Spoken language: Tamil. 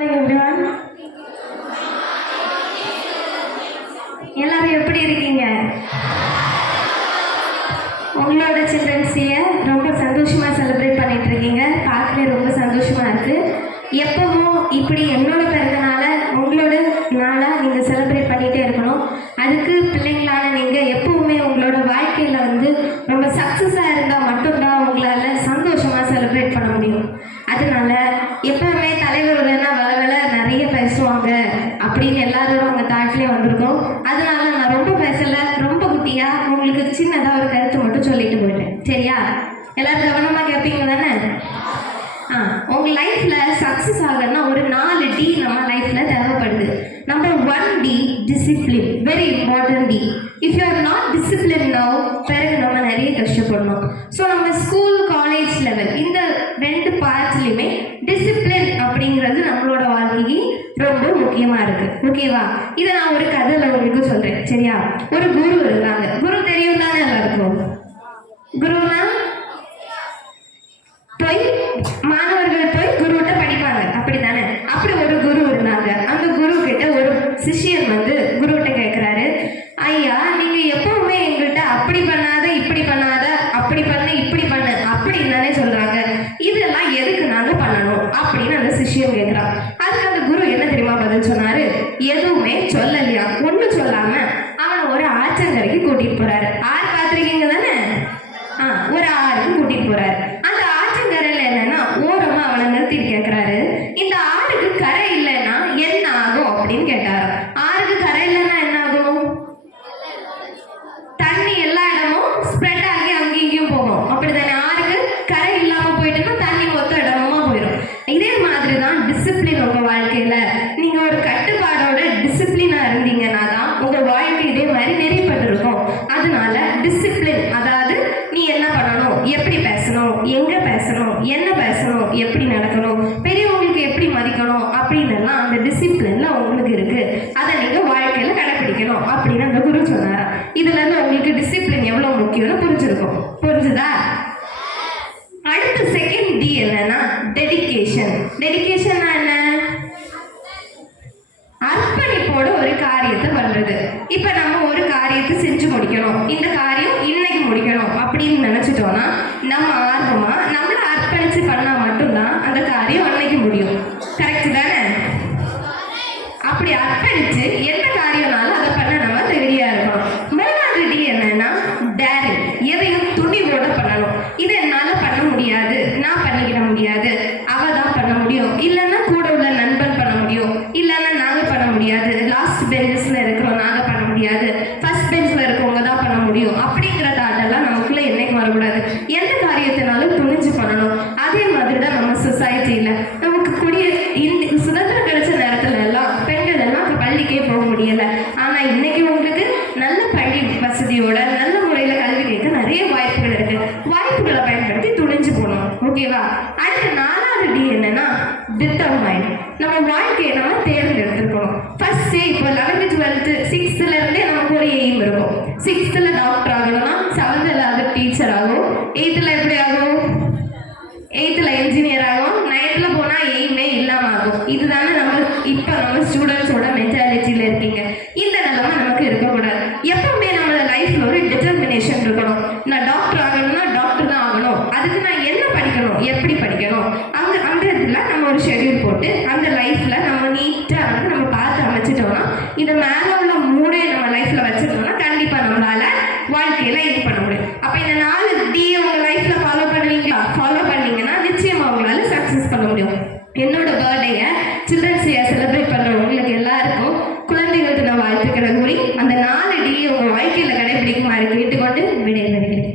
everyone. எல்லாரும் எப்படி இருக்கீங்க? உங்களோட சில்ட்ரன்ஸ் டே ரொம்ப சந்தோஷமா செலிப்ரேட் பண்ணிட்டு இருக்கீங்க. பார்க்கவே ரொம்ப சந்தோஷமா இருக்கு. எப்பவும் இப்படி என்னோட பிறந்தநாள உங்களோட நாளா நீங்க செலிப்ரேட் பண்ணிட்டே இருக்கணும். அதுக்கு பிள்ளைங்களான நீங்க எப்பவுமே உங்களோட வாழ்க்கையில ரொம்ப சக்சஸா இருந்தா மட்டும்தான் உங்களால சந்தோஷமா செலிப்ரேட் பண்ண முடியும். அதனால எப்பவுமே தலைவர்கள்னா வளவள நிறைய பேசுவாங்க அப்படின்னு எல்லாரும் உங்க தாட்லயே வந்திருக்கோம். அதனால நான் ரொம்ப பேசல, ரொம்ப குட்டியா உங்களுக்கு சின்னதா ஒரு கருத்து மட்டும் சொல்லிட்டு போயிட்டேன். சரியா? எல்லாரும் கவனமா கேட்பீங்க தானே? உங்க லைஃப்ல சக்சஸ் ஆகணும்னா ஒரு 4 D நம்ம லைஃப்ல தேவைப்படுது. Number 1 D discipline, very important D. If you are not discipline now, பிறகு நம்ம நிறைய கஷ்டப்படணும். ஸோ நம்ம ஸ்கூல் காலேஜ் லெவல் இந்த 2 பார்ட்ஸ்லையுமே டிசிப்ளின் அப்படிங்கிறது நம்மளோட வாழ்க்கைக்கு ரொம்ப முக்கியமா இருக்கு. ஓகேவா? இதை நான் ஒரு கதையில உங்களுக்கு சொல்றேன். சரியா? ஒரு குரு இருந்தாங்க. குரு தெரியும் தானே எல்லாருக்கும்? குருனா போய் மாணவர்கள் போய் குருகிட்ட படிப்பாங்க, அப்படித்தானே? அப்படி ஒரு குரு இருந்தாங்க. அந்த குரு கிட்ட ஒரு சிஷ்யன் குருகிட்ட கேட்கிறாரு, ஐயா நீங்க எப்பவுமே எங்கிட்ட அப்படி பண்ணாத இப்படி பண்ணாத, அப்படி பண்ண இப்படி பண்ணு அப்படின்னு தானே சொல்றாங்க, இதெல்லாம் எதுக்கு நாங்க பண்ணணும் அப்படின்னு அந்த சிஷ்யன் கேட்கிறான். அதுக்கு அந்த குரு என்ன தெரியுமா பதில் சொன்னாரு? எதுவுமே சொல்லலையா, ஒண்ணு சொல்லாம அவனை ஒரு ஆற்றங்கரைக்கு கூட்டிட்டு போறாரு. ஆறு பார்த்திருக்கீங்க தானே? ஒரு ஆறுக்கு கூட்டிட்டு போறாரு. அந்த ஆற்றங்கரையில என்னன்னா ஓரமா அவனை நிறுத்திட்டு கேட்கிறாரு, இந்த ஆறுக்கு கரை இல்லைன்னா என்ன ஆகும் அப்படின்னு கேட்டாரு. ஆறுக்கு கரை இல்லைன்னா என்ன ஆகும்? தண்ணி எல்லா இடமும் ஸ்ப்ரெட் ஆகி அங்கேயும் போகும், அப்படித்தானே? ஆறுக்கு கரை இல்லாம போயிட்டுன்னா தண்ணி மொத்த இடமுமா போயிடும். இதே மாதிரிதான் டிசிப்ளின். உங்க வாழ்க்கையில நீங்க ஒரு கட்டுப்பாடோட டிசிப்ளினா இருந்தீங்கன்னா தான் உங்க வாழ்க்கை இதே மாதிரி நெறிப்பட்டிருக்கும். அதனால டிசிப்ளின், அதாவது நீ என்ன பண்ணணும், எப்படி பேசணும், எங்க பேசணும், என்ன பேசணும், எப்படி நடக்கணும், பெரியவங்களுக்கு எப்படி மதிக்கணும் அப்படின்னு எல்லாம் அந்த டிசிப்ளின்ல உங்களுக்கு இருக்கு. அதை நீங்க வாழ்க்கையில கடைபிடிக்கணும் அப்படின்னு அந்த குரு சொன்னாரா. இதுல இருந்து உங்களுக்கு டிசிப்ளின் எவ்வளவு முக்கியம்னு புரிஞ்சிருக்கும். புரிஞ்சுதா? அடுத்த செகண்ட் டி என்னன்னா டெடிகேஷன். டெடிகேஷன்னா என்ன? அர்ப்பணிப்போட ஒரு காரியத்தை பண்றது. இப்ப நம்ம ஒரு காரியத்தை செஞ்சு முடிக்கணும், இந்த காரியம் இன்னைக்கு முடிக்கணும் அப்படின்னு நினைச்சிட்டோம்னா நம்ம ஆர்வமா நம்மள அர்ப்பணிச்சு பண்ணா மட்டும்தான் அந்த காரியம் அன்னைக்கு முடியும். கரெக்ட் தானே? அப்படி அர்ப்பணிச்சு எந்த காரியம்னாலும் அதை பண்ண நம்ம ரெடியா இருக்கணும். மூணாவது டி என்னன்னா டேரிங், எதையும் துணிவோட பண்ணணும். இது என்னால பண்ண முடியாது, நான் பண்ணிக்கிட முடியாது, அவ தான் பண்ண முடியும், இல்லைன்னா கூட உள்ள நண்பன் பண்ண முடியும், இல்லைன்னா நாங்க பண்ண முடியாது, லாஸ்ட் பெஞ்சஸ்ல இருக்கிறோம் நாங்க பண்ண முடியாது, ஃபர்ஸ்ட் பெஞ்ச்ல இருக்கவங்க தான் பண்ண முடியும் அப்படிங்கிற தாட்டெல்லாம் நமக்குள்ள என்னைக்கு வரக்கூடாது. எந்த காரியத்தினாலும் துணிஞ்சு பண்ணணும். அதே மாதிரி தான் நம்ம சொசைட்டியில நமக்கு சுதந்திரம் கிடைச்ச நேரத்துல எல்லாம் பெண்கள் எல்லாம் பள்ளிக்கே போக முடியல. ஆனா இன்னைக்கு உங்களுக்கு நல்ல பள்ளி வசதியோட நல்ல முறையில கல்வி கேட்க நிறைய வாய்ப்புகள் இருக்கு. வாய்ப்புகளை பயன்படுத்தி துணிஞ்சு போகணும். ஓகேவா? அடுத்த 4வது டி என்னன்னா டிட்டர்மைன். நம்ம வாழ்க்கையை நம்ம தேர்ந்தெடுத்துக்கணும். ஃபர்ஸ்ட் இப்போ 11th 12th 6th இருந்தே நமக்கு ஒரு எய்ம் இருக்கும். 6th டாக்டர் ஆகணும்னா 7th அது டீச்சர் ஆகும், 8th எப்படி ஆகும்? 8th என்ஜினியர் ஆகும், 9th போனா எய்மே இல்லாம ஆகும். இதுதானே நம்ம ஸ்டூடெண்ட்ஸோட மென்டாலிட்டியில இருக்கீங்க. இந்த நிலைமை நமக்கு இருக்கக்கூடாது. எப்பவுமே நம்ம லைஃப்ல ஒரு டிட்டர்மினேஷன் இருக்கணும். நான் டாக்டர் ஆகணும்னா டாக்டர் தான் ஆகணும், அதுக்கு நான் என்ன படிக்கணும், எப்படி படிக்கணும், அந்த இதுல நம்ம ஒரு ஷெட்யூல் போட்டு அந்த லைஃப்ல நம்ம நீட்டா நம்ம பார்த்து அமைச்சிட்டோம்னா இதை மேல உள்ள மூடே நம்ம லைஃப்ல வச்சிருந்தோம்னா கண்டிப்பா நம்மளால வாழ்க்கையில இது பண்ண முடியும். அப்ப இந்த 4 டி உங்க லைஃப்ல ஃபாலோ பண்ணுவீங்களா? ஃபாலோ பண்ணீங்கன்னா நிச்சயமா உங்களால சக்சஸ் பண்ண முடியும். என்னோட பர்த்டேயை சில்ட்ரன்ஸ் டே செலிப்ரேட் பண்ற உங்களுக்கு எல்லாருக்கும் குழந்தைகளுக்கு நான் வாழ்த்துக்கிற கூறி அந்த 4 டி உங்க வாழ்க்கையில கடைபிடிக்குமாறு கேட்டுக்கொண்டு விடைபெறுகிறேன்.